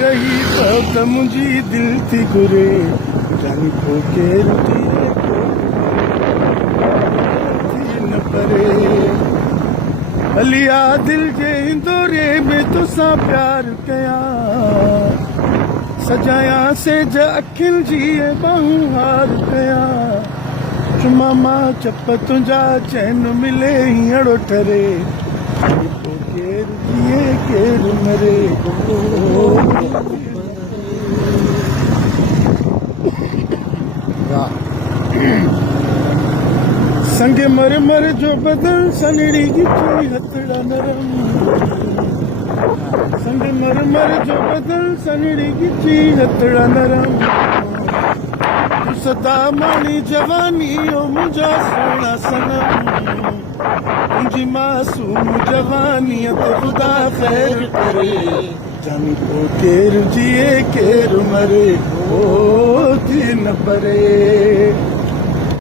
रही त मुंहिंजी दिलि थी घुरे जानी पोइ केरु थी न परे हलिया दिलि जे इंदौरे में तोसां प्यार कयां सजायां सेज अखियुनि जी ॿाहूं हार कयां चुमा मां चप तुंहिंजा चैन मिले हींअरो ठरे पोइ केरु जिए केरु मरे संग मर मर जो बदन सनड़ी गिची हथड़ा नरम संग मर मर जो बदन सनड़ी गिची हथड़ा नरम तू सदा मानी जवानी ओ मुंहिंजा सोना सनम तुंहिंजी मासूम जवानी ते ख़ुदा ख़ैर करे जानी पोइ केरु जिए केरु मरे ओ थी न परे